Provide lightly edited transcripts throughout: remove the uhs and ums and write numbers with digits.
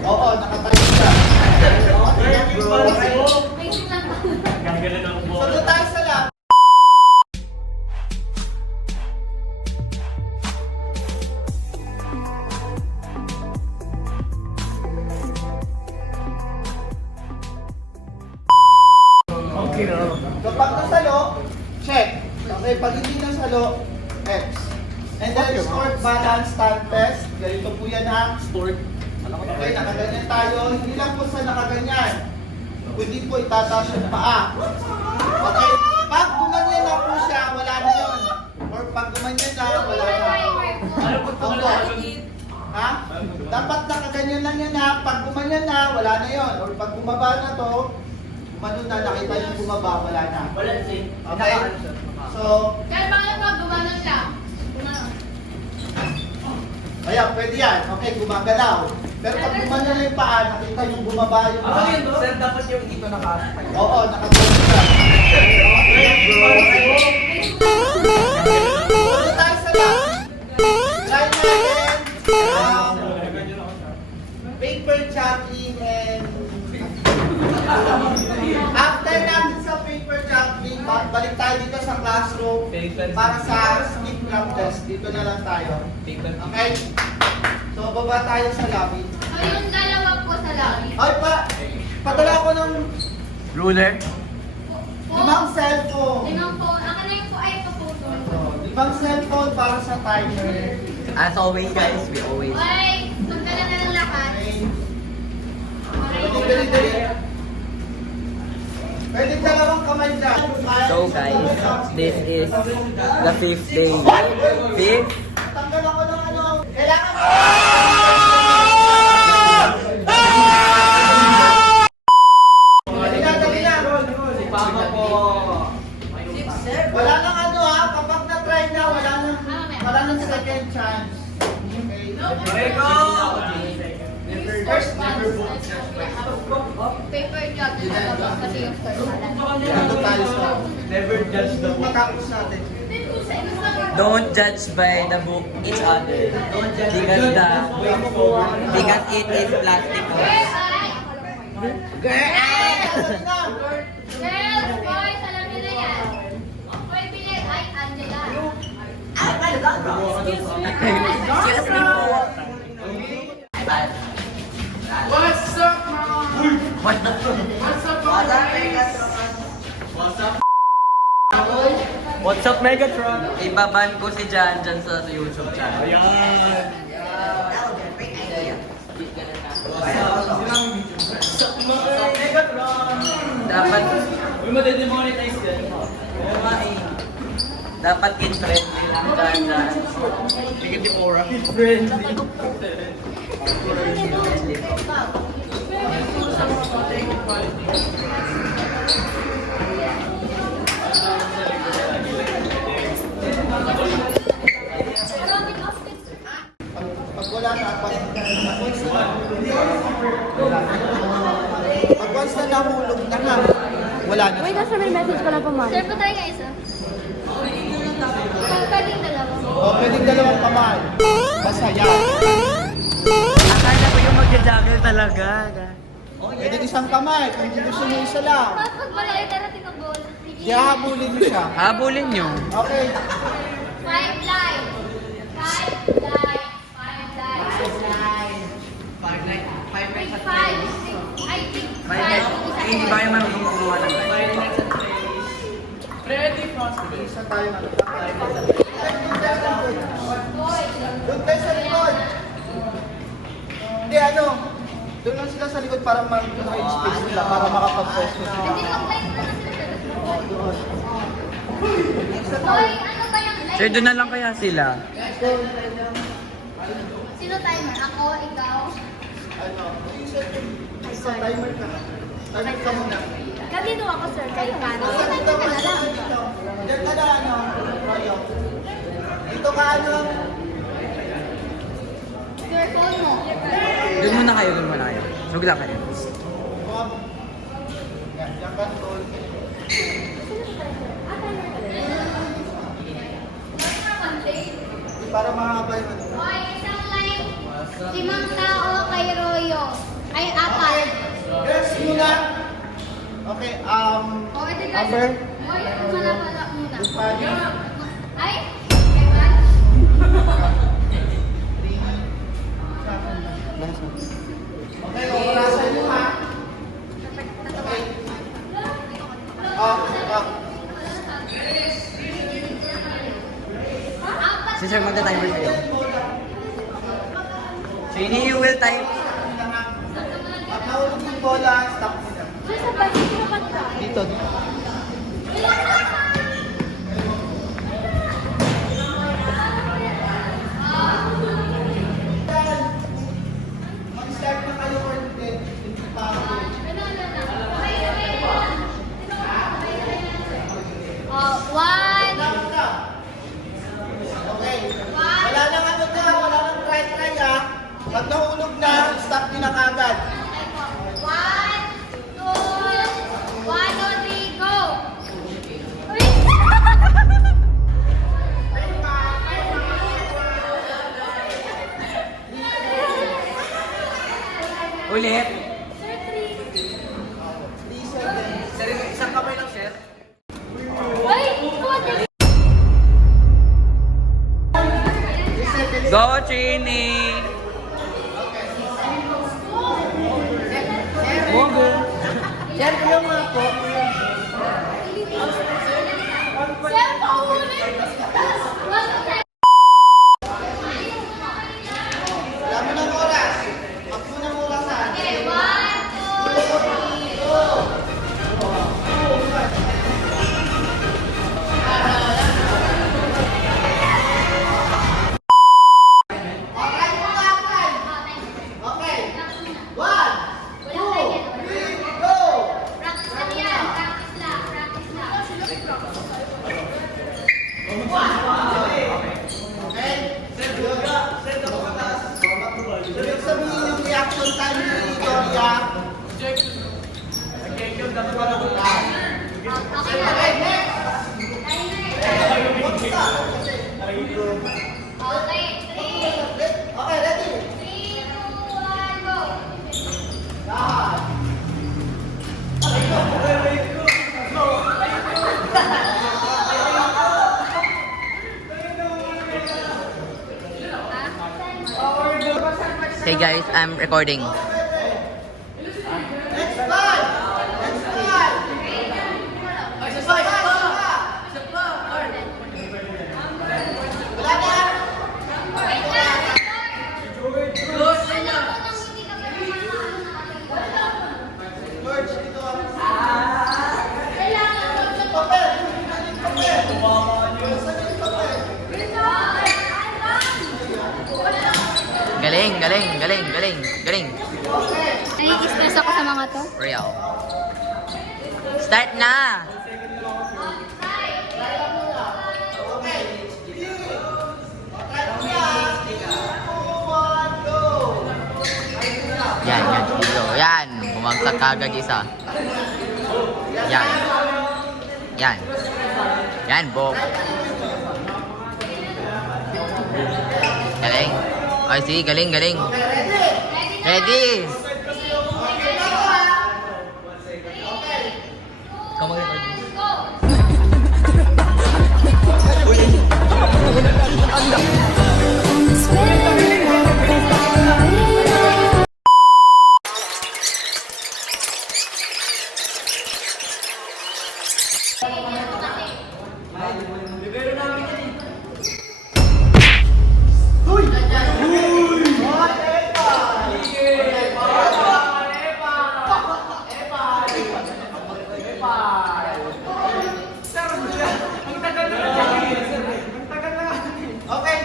Oo, nakatayo siya. Gagalan ako po. So, doon tayo sa lab. Okay na. Kapag nasalo, check. Okay, pag hindi nasalo, X. And then, sport balance stand test. Ganito po yan ha. Sport. Okay, nakaganyan tayo. Hindi lang po sa nakaganyan. Kundi po itataas yung paa. Okay, pag gumanyan na po siya, wala na yun. Or pag gumanyan na, wala na. Ano po ito Opo. Ha? Dapat nakaganyan lang yan ha. Pag gumanyan na, wala na yun. Or pag bumaba na to, gumano na, nakita yung bumaba, wala na. Wala siya. Okay? So, Kaya bakit pag gumano siya? Gumano. ayan, pwede yan. Okay, gumagalaw. Pero pag gumano na yung paa, nakita yung bumaba yung Sir, dapat yung dito nakasakay. Oo, nakatulog siya. Punta tayo sa lab. Try natin paper juggling and after natin sa paper juggling, balik tayo dito sa classroom para sa skip grab test. Dito na lang tayo. Okay? So, baba tayo sa lobby. Ay, yung dalawa po sa langit. Ay, padala ko ng Ruler? limang cellphone. Limang phone. Ako na yung po ay ito po. Limang cellphone para sa timer. As always, guys, we always. Ay, magdala na ng lakas. Okay. Dali. Pwede dalawang kamay dyan. So, guys, this is the 5th day. 5th? Tanggal ako ng ano. Kailangan mo. Dali na. Si Papa po. Wala nang ano ha. Kapag na-try na, wala nang second chance. Okay. Okay, go! First Paper job na nalabas kasi yung first pala. Dito tayo sa Never judge the book. matapos natin. Don't judge by the book each other. Because it is plastic. Girls, boys, alam niyo na yan. Boy, bilis. Ay, Angela. Excuse me po. What's up, mga? What the? What's up, Megatron? Ibaban ko si Jan dyan sa YouTube channel. Ayan. Dapat, Uy, madidemonetize yan. dapat kid-friendly lang dyan. Negative aura. Friendly. Pag wala na, pag once na nahulog na nga, wala na. Wait, nasa may message ko lang po, ma'am. Sir, pa tayo isa. Pwedeng dalawa. O, pwedeng dalawang kamay. Basta yan. Akala ko yung magja-juggle talaga. Pwedeng isang kamay, kung gusto nyo isa lang. Bakit pag wala ay darating ang goal? Ihahabulin nyo siya. Habulin nyo. Okay. 5 lines. 5 lines. 5 lines. 5 lines. I think 5. Hindi ba yung marunong kumuha ng light? Ready, Frosty. Isa tayo na. Doon tayo sa likod. Hindi, ano. Doon lang sila sa likod para may space nila, para makapag-pwesto sila. Hindi mag-light na sila. Hoy, ano ba yung light? Sir, doon na lang kaya sila. Sino timer? Ako, ikaw? Ano? Isa timer ka. Timer ka muna. Kanino ako, sir? Kayo ka. Dito, dito, dito. Diyan ka na, ano. Tayo. Dito ka, ano. Your phone mo. Doon muna kayo, doon muna kayo. Sug lang kayo. Yan, yan control. Para mahaba yung ano. Hoy, isang line. 5 tao kay Royo. Okay, O, ito guys. Amber? Oy, pala muna. Bufani. Ay, Evan. Okay, orasan nyo ha. Okay. Si Sir, magta-timer kayo. Trini, you will time. Pag nahulog yung bola, stop mo na. Sir, sa bahay ko naman ka. Dito. Mag-start na kayo or hindi pa ako. One. Okay. Wala nang ano na, wala nang try ha. Pag nahulog na, stop nyo na kagad. 1, 2, 1, 2, 3, go! Uy! Ulit. Please, again. Sir, isang kamay lang, sir. Uy! Ikaw, Go, Trini! Sir, tulong nga po. Sir, paulit! Wala mo ng oras. Wag mo ng orasan. Okay, 1, 2, 3, go! Okay. 1, 2, 3, go! Practice lang yan. Practice lang. Practice lang. Okay? Ibig sabihin yung reaction time ni Doria. Okay na. Okay, next! Okay, 3, Okay, ready? 3, 2, 1, go! Lahat. Hey guys, I'm recording. Next five! Next five! Wala na! Wait lang! Alam ko nang hindi ka George, dito. kailangan mo sa Papel! Saan yung papel? Saan yung papel? Galing, galing, galing, galing, galing. Nai-express ako sa mga to. Real. Start na! Okay. Try mo na. 2, 1, go! Yan, yan. Dito. Yan. Bumagsak kagad isa. Yan. Yan. Yan, Bob. Galing. Ay, sige. Galing, galing. Ready? Come on. Okay.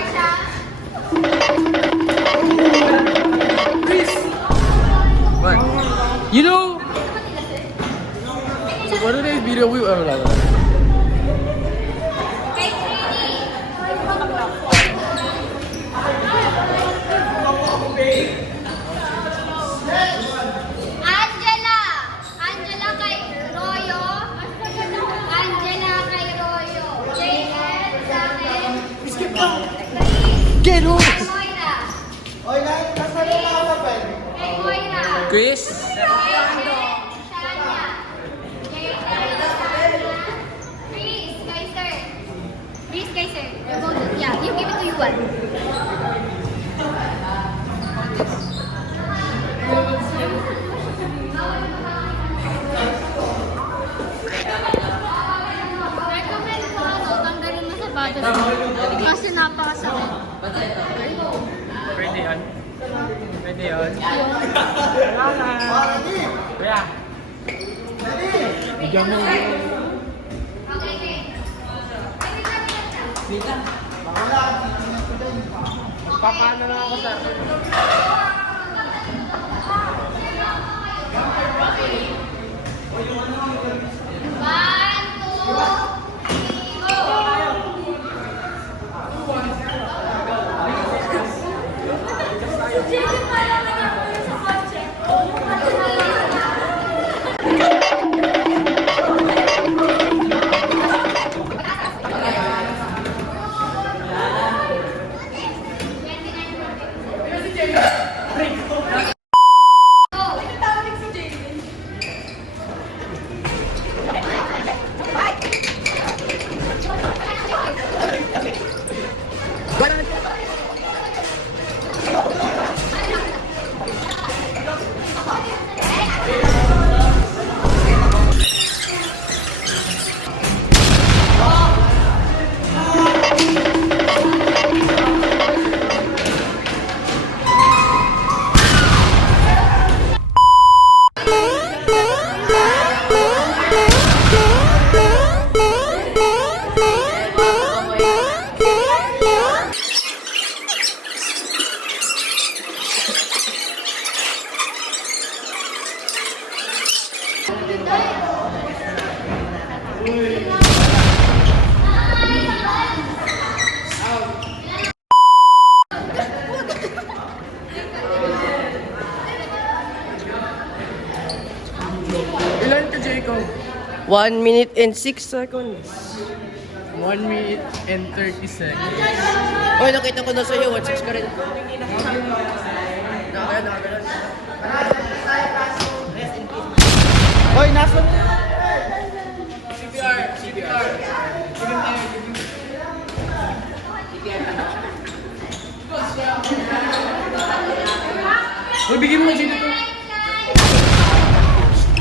Marsha. What? You know, so what are these video we ever like? Kay Trini. Angela. Angela kay Royo. Angela kay Royo. JL sa akin. Get off! Kay Moira. Oy, nasa yung mga papel. Kay Moira. Chris? Shania. Chris, kay Sir. Chris, kay Sir. You're both, yeah, you give it to you one. Recommend ko tanggalin mo sapatos mo. Kasi napakasakit. Pwede yan. Pwede yan. Para di. Kuya. Dali. Okay, okay. Wala, titingnan ko din. Papaano lang ako sa... One, two, three, go! Ilan ka, Jacob? 1 minute and 6 seconds. 1 minute and 30 seconds. Oy, nakita ko na sa'yo. 1.6 ka rin. Oy, nasa... CPR. CPR. Uy, bigyan mo dito.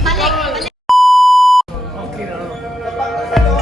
Balik, balik. Okay na. Kapag nasa loob